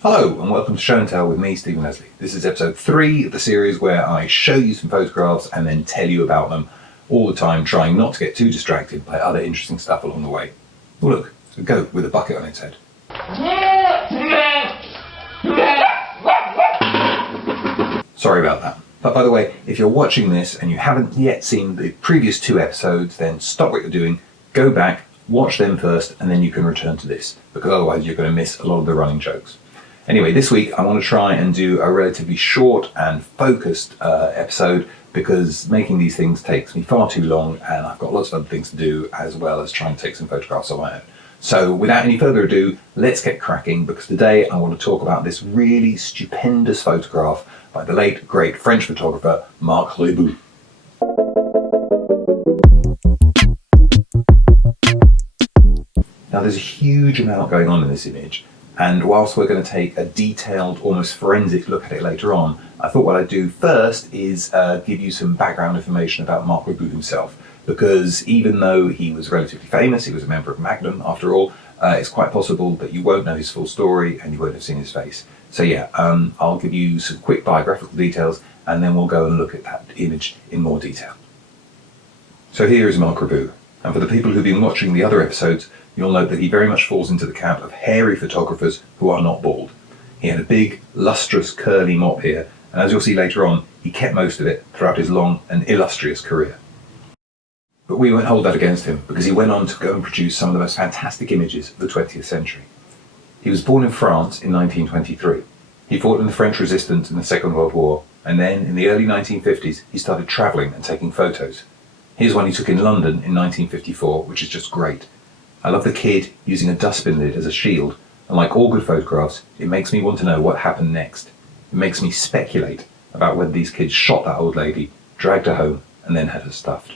Hello and welcome to Show and Tell with me, Stephen Leslie. This is episode 3 of the series where I show you some photographs and then tell you about them, all the time trying not to get too distracted by other interesting stuff along the way. Oh look, a goat with a bucket on its head. Sorry about that. But by the way, if you're watching this and you haven't yet seen the previous 2 episodes, then stop what you're doing, go back, watch them first, and then you can return to this, because otherwise you're going to miss a lot of the running jokes. Anyway, this week I want to try and do a relatively short and focused episode, because making these things takes me far too long and I've got lots of other things to do, as well as trying to take some photographs on my own. So without any further ado, let's get cracking, because today I want to talk about this really stupendous photograph by the late great French photographer MARC Riboud. Now there's a huge amount going on in this image, and whilst we're going to take a detailed, almost forensic look at it later on, I thought what I'd do first is give you some background information about MARC Riboud himself, because even though he was relatively famous, he was a member of Magnum after all, it's quite possible that you won't know his full story and you won't have seen his face. So yeah, I'll give you some quick biographical details and then we'll go and look at that image in more detail. So here is MARC Riboud, and for the people who've been watching the other episodes, you'll note that he very much falls into the camp of hairy photographers who are not bald. He had a big, lustrous, curly mop here, and as you'll see later on, he kept most of it throughout his long and illustrious career. But we won't hold that against him, because he went on to go and produce some of the most fantastic images of the 20th century. He was born in France in 1923. He fought in the French resistance in the Second World War, and then in the early 1950s he started travelling and taking photos. Here's one he took in London in 1954, which is just great. I love the kid using a dustbin lid as a shield, and like all good photographs, it makes me want to know what happened next. It makes me speculate about whether these kids shot that old lady, dragged her home, and then had her stuffed.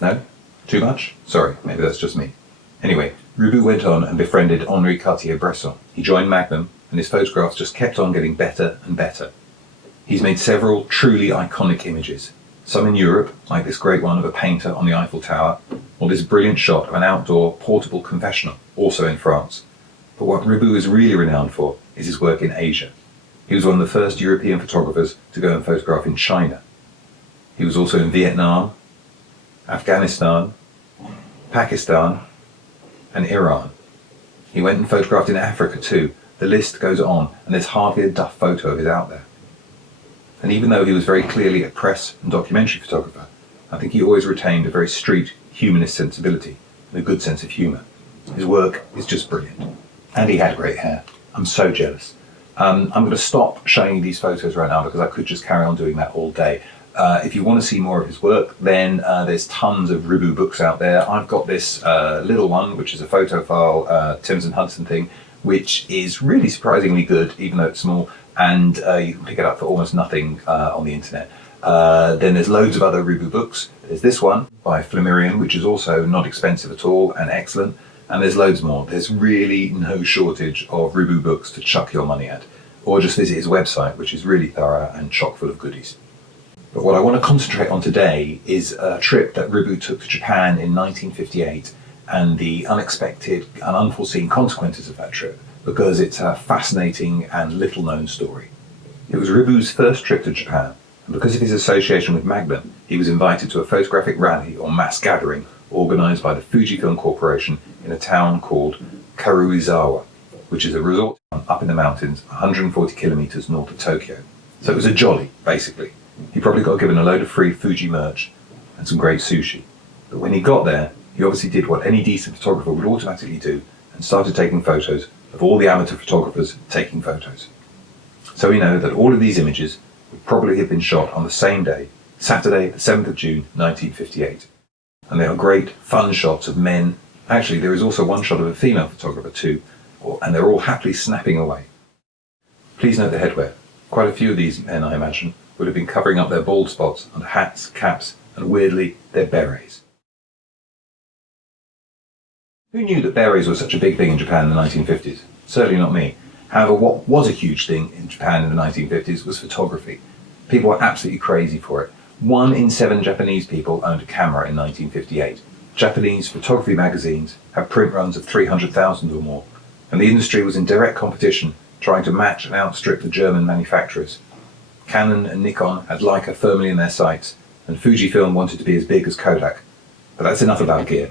No? Too much? Sorry, maybe that's just me. Anyway, Riboud went on and befriended Cartier-Bresson. He joined Magnum, and his photographs just kept on getting better and better. He's made several truly iconic images. Some in Europe, like this great one of a painter on the Eiffel Tower, or this brilliant shot of an outdoor portable confessional, also in France. But what Riboud is really renowned for is his work in Asia. He was one of the first European photographers to go and photograph in China. He was also in Vietnam, Afghanistan, Pakistan, and Iran. He went and photographed in Africa too. The list goes on, and there's hardly a duff photo of his out there. And even though he was very clearly a press and documentary photographer, I think he always retained a very street, humanist sensibility and a good sense of humour. His work is just brilliant. And he had great hair. I'm so jealous. I'm going to stop showing you these photos right now, because I could just carry on doing that all day. If you want to see more of his work, then there's tons of Riboud books out there. I've got this little one, which is a photo file, Thames and Hudson thing, which is really surprisingly good, even though it's small, and you can pick it up for almost nothing on the internet. Then there's loads of other Riboud books. There's this one by Flammarion, which is also not expensive at all and excellent, and there's loads more. There's really no shortage of Riboud books to chuck your money at, or just visit his website, which is really thorough and chock full of goodies. But what I want to concentrate on today is a trip that Riboud took to Japan in 1958 and the unexpected and unforeseen consequences of that trip, because it's a fascinating and little known story. It was Riboud's first trip to Japan, and because of his association with Magnum, he was invited to a photographic rally or mass gathering organised by the Fujifilm Corporation in a town called Karuizawa, which is a resort town up in the mountains 140 kilometres north of Tokyo. So it was a jolly, basically. He probably got given a load of free Fuji merch and some great sushi. But when he got there, he obviously did what any decent photographer would automatically do and started taking photos of all the amateur photographers taking photos. So we know that all of these images would probably have been shot on the same day, Saturday, the 7th of June, 1958. And they are great, fun shots of men. Actually, there is also one shot of a female photographer too, and they're all happily snapping away. Please note the headwear. Quite a few of these men, I imagine, would have been covering up their bald spots under hats, caps, and weirdly, their berets. Who knew that berets were such a big thing in Japan in the 1950s? Certainly not me. However, what was a huge thing in Japan in the 1950s was photography. People were absolutely crazy for it. 1 in 7 Japanese people owned a camera in 1958. Japanese photography magazines had print runs of 300,000 or more, and the industry was in direct competition trying to match and outstrip the German manufacturers. Canon and Nikon had Leica firmly in their sights, and Fujifilm wanted to be as big as Kodak. But that's enough about gear.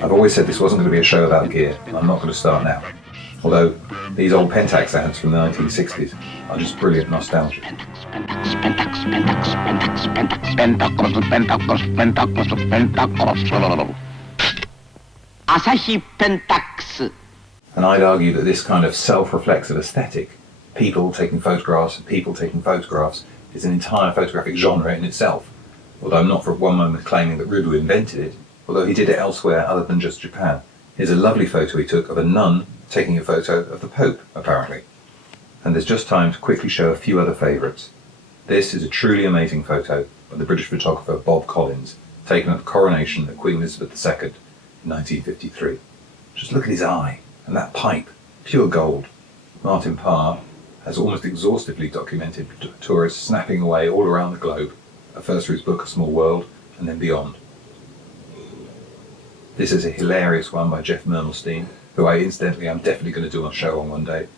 I've always said this wasn't going to be a show about gear, and I'm not going to start now. Although, these old Pentax ads from the 1960s are just brilliant nostalgia. Asahi Pentax. And I'd argue that this kind of self-reflexive aesthetic, people taking photographs and people taking photographs, is an entire photographic genre in itself. Although I'm not for one moment claiming that Ribou invented it, although he did it elsewhere other than just Japan. Here's a lovely photo he took of a nun taking a photo of the Pope, apparently. And there's just time to quickly show a few other favourites. This is a truly amazing photo of the British photographer Bob Collins, taken at the coronation of Queen Elizabeth II in 1953. Just look at his eye, and that pipe, pure gold. Martin Parr has almost exhaustively documented tourists snapping away all around the globe, at first for his book A Small World, and then beyond. This is a hilarious one by Jeff Mermelstein, who I incidentally am definitely going to do a show on one day.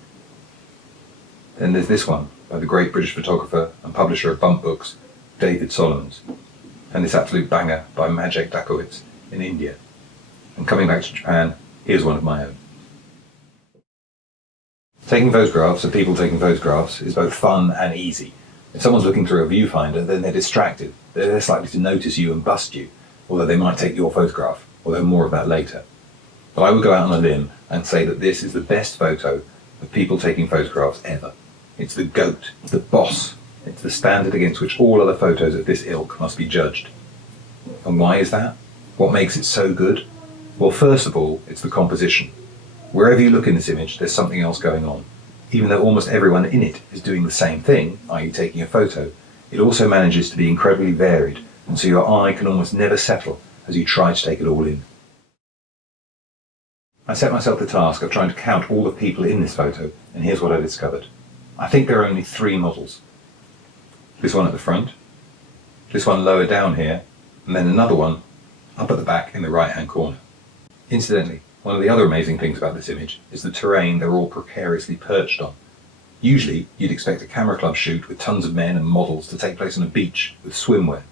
Then there's this one by the great British photographer and publisher of bump books, David Solomons, and this absolute banger by Majek Dakowitz in India. And coming back to Japan, here's one of my own. Taking photographs of people taking photographs is both fun and easy. If someone's looking through a viewfinder, then they're distracted. They're less likely to notice you and bust you, although they might take your photograph, although more of that later. But I would go out on a limb and say that this is the best photo of people taking photographs ever. It's the GOAT, the boss. It's the standard against which all other photos of this ilk must be judged. And why is that? What makes it so good? Well, first of all, it's the composition. Wherever you look in this image, there's something else going on. Even though almost everyone in it is doing the same thing, i.e. taking a photo, it also manages to be incredibly varied, and so your eye can almost never settle as you try to take it all in. I set myself the task of trying to count all the people in this photo, and here's what I discovered. I think there are only 3 models. This one at the front, this one lower down here, and then another one up at the back in the right-hand corner. Incidentally, one of the other amazing things about this image is the terrain they're all precariously perched on. Usually, you'd expect a camera club shoot with tons of men and models to take place on a beach with swimwear,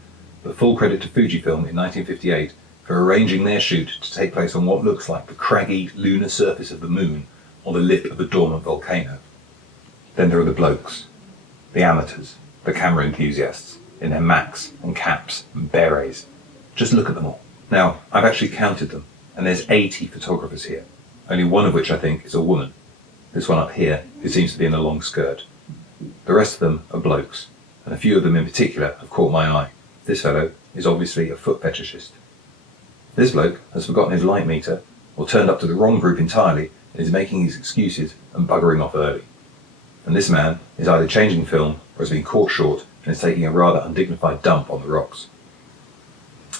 but full credit to Fujifilm in 1958 for arranging their shoot to take place on what looks like the craggy lunar surface of the moon or the lip of a dormant volcano. Then there are the blokes, the amateurs, the camera enthusiasts, in their Macs and caps and berets. Just look at them all. Now, I've actually counted them, and there's 80 photographers here, only one of which I think is a woman. This one up here, who seems to be in a long skirt. The rest of them are blokes, and a few of them in particular have caught my eye. This fellow is obviously a foot fetishist. This bloke has forgotten his light meter, or turned up to the wrong group entirely, and is making his excuses and buggering off early. And this man is either changing film, or has been caught short, and is taking a rather undignified dump on the rocks.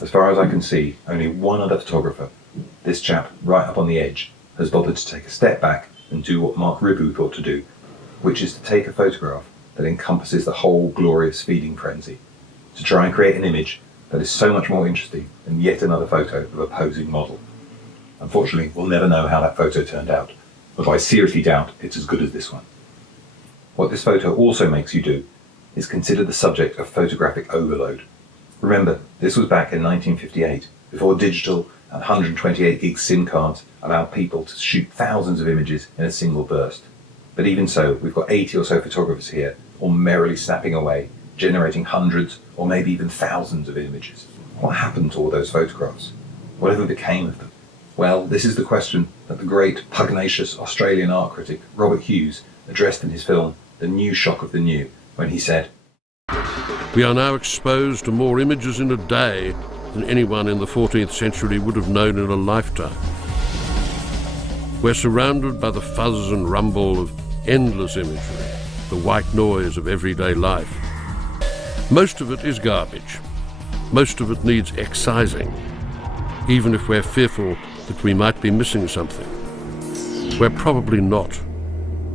As far as I can see, only one other photographer, this chap right up on the edge, has bothered to take a step back and do what MARC RIBOUD thought to do, which is to take a photograph that encompasses the whole glorious feeding frenzy, to try and create an image that is so much more interesting than yet another photo of a posing model. Unfortunately, we'll never know how that photo turned out, although I seriously doubt it's as good as this one. What this photo also makes you do is consider the subject of photographic overload. Remember, this was back in 1958, before digital and 128 gig SIM cards allowed people to shoot thousands of images in a single burst. But even so, we've got 80 or so photographers here, all merrily snapping away, generating hundreds or maybe even thousands of images. What happened to all those photographs? Whatever became of them? Well, this is the question that the great pugnacious Australian art critic Robert Hughes addressed in his film The New Shock of the New, when he said, "We are now exposed to more images in a day than anyone in the 14th century would have known in a lifetime. We're surrounded by the fuzz and rumble of endless imagery, the white noise of everyday life. Most of it is garbage. Most of it needs excising, even if we're fearful that we might be missing something. We're probably not.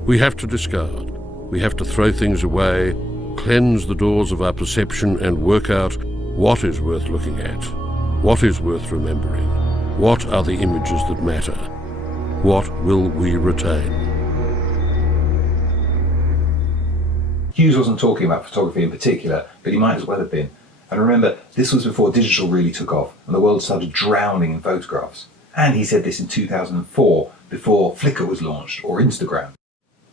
We have to discard. We have to throw things away, cleanse the doors of our perception and work out what is worth looking at, what is worth remembering. What are the images that matter? What will we retain? Hughes wasn't talking about photography in particular, but he might as well have been. And remember, this was before digital really took off and the world started drowning in photographs. And he said this in 2004, before Flickr was launched, or Instagram.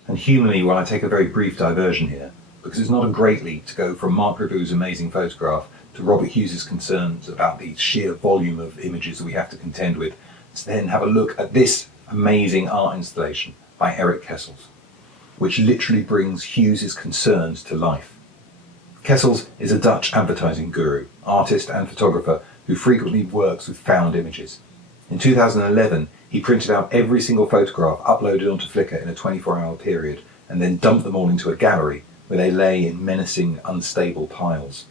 And humanly, while I take a very brief diversion here, because it's not a great leap to go from Marc Riboud's amazing photograph to Robert Hughes's concerns about the sheer volume of images that we have to contend with, to then have a look at this amazing art installation by Eric Kessels, which literally brings Hughes's concerns to life. Kessels is a Dutch advertising guru, artist and photographer who frequently works with found images. In 2011, he printed out every single photograph uploaded onto Flickr in a 24-hour period and then dumped them all into a gallery where they lay in menacing, unstable piles.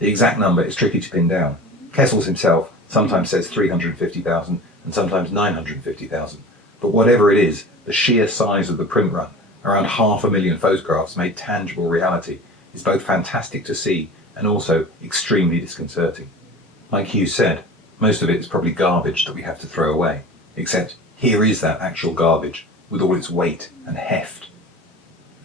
The exact number is tricky to pin down. Kessels himself sometimes says 350,000 and sometimes 950,000. But whatever it is, the sheer size of the print run, around 500,000 photographs made tangible reality, is both fantastic to see and also extremely disconcerting. Like Hughes said, most of it is probably garbage that we have to throw away, except here is that actual garbage with all its weight and heft.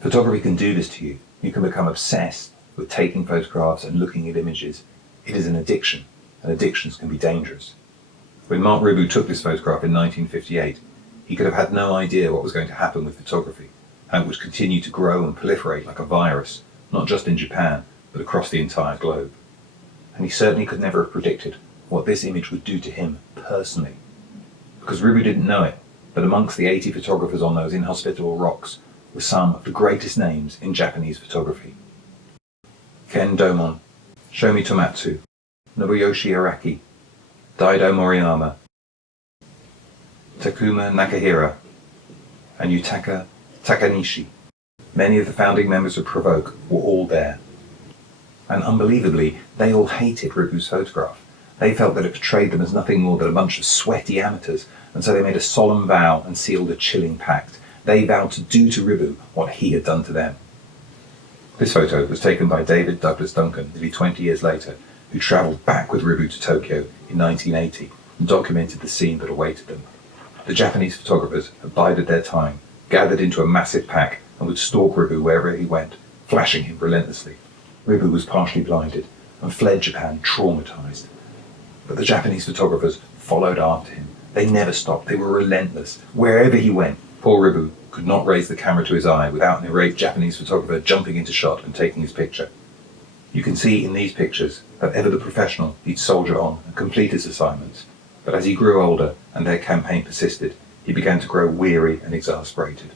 Photography can do this to you. You can become obsessed with taking photographs and looking at images. It is an addiction, and addictions can be dangerous. When Marc Riboud took this photograph in 1958, he could have had no idea what was going to happen with photography, and it would continue to grow and proliferate like a virus, not just in Japan, but across the entire globe. And he certainly could never have predicted what this image would do to him personally. Because Riboud didn't know it, but amongst the 80 photographers on those inhospitable rocks were some of the greatest names in Japanese photography. Ken Domon, Shomi Tomatsu, Nobuyoshi Araki, Daido Moriyama, Takuma Nakahira, and Yutaka Takanishi. Many of the founding members of Provoke were all there. And unbelievably, they all hated Riboud's photograph. They felt that it portrayed them as nothing more than a bunch of sweaty amateurs, and so they made a solemn vow and sealed a chilling pact. They vowed to do to Riboud what he had done to them. This photo was taken by David Douglas Duncan nearly 20 years later, who travelled back with Riboud to Tokyo in 1980 and documented the scene that awaited them. The Japanese photographers had bided their time, gathered into a massive pack, and would stalk Riboud wherever he went, flashing him relentlessly. Riboud was partially blinded and fled Japan traumatized. But the Japanese photographers followed after him. They never stopped. They were relentless. Wherever he went, poor Riboud could not raise the camera to his eye without an irate Japanese photographer jumping into shot and taking his picture. You can see in these pictures that ever the professional, he'd soldier on and complete his assignments. But as he grew older and their campaign persisted, he began to grow weary and exasperated.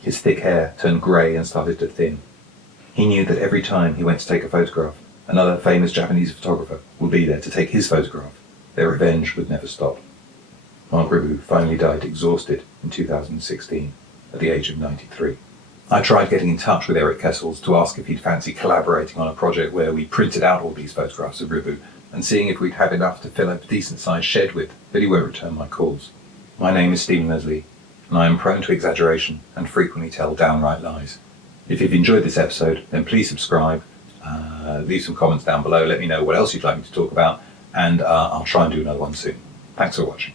His thick hair turned grey and started to thin. He knew that every time he went to take a photograph, another famous Japanese photographer would be there to take his photograph. Their revenge would never stop. Marc Riboud finally died exhausted in 2016 at the age of 93. I tried getting in touch with Eric Kessels to ask if he'd fancy collaborating on a project where we printed out all these photographs of Riboud and seeing if we'd have enough to fill a decent-sized shed with, but he won't return my calls. My name is Stephen Leslie, and I am prone to exaggeration and frequently tell downright lies. If you've enjoyed this episode, then please subscribe, leave some comments down below, let me know what else you'd like me to talk about, and I'll try and do another one soon. Thanks for watching.